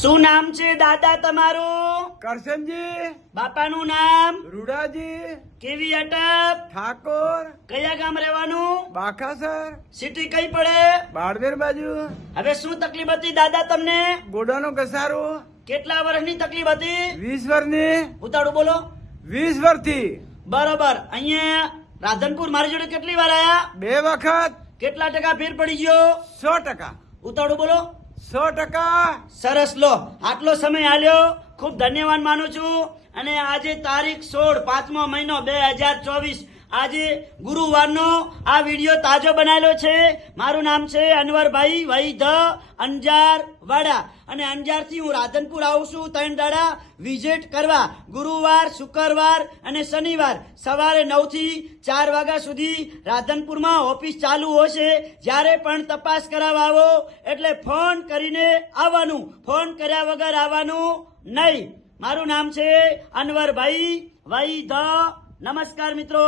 શું નામ છે દાદા તમારું? કરશનજી, બાપાનું નામ? રૂડાજી, કેવી અટક? ઠાકોર, કયા ગામ રહેવાનું? બાખાસર, સિટી કઈ પડે? બારદેર બાજુ, હવે શું તકલીફ હતી દાદા તમને? ગોડાનો ઘસારો, કેટલા વર્ષની તકલીફ હતી? 20 વર્ષની, ઉતાળું બોલો. 20 વર્ષથી, બરોબર. અહીંયા રાધનપુર મારી જોડે કેટલી વાર આયા? 2 વખત, કેટલા ટકા ફેર પડી ગયો? 100%, ઉતાળું બોલો. 100%. સરસ. લો, આટલો સમય આલ્યો, ખૂબ ધન્યવાદ માનું છું. અને આજે તારીખ 16 5મો મહિનો 2024, આજે ગુરુવારનો આ વિડીયો તાજો બનાવેલો છે. મારું નામ છે અનવરભાઈ વૈધ અંજાર વાડા, અને અંજારથી હું રાધનપુર આવું છું 3 દાડા વિઝિટ કરવા. ગુરુવાર, શુક્રવાર અને શનિવાર સવારે 9 થી 4 વાગ્યા સુધી રાધનપુરમાં ઓફિસ ચાલુ હશે. જ્યારે પણ તપાસ કરાવવા આવો એટલે ફોન કરીને આવવાનું, ફોન કર્યા વગર આવવાનું નહીં. મારું નામ છે અનવરભાઈ વૈધ. નમસ્કાર મિત્રો.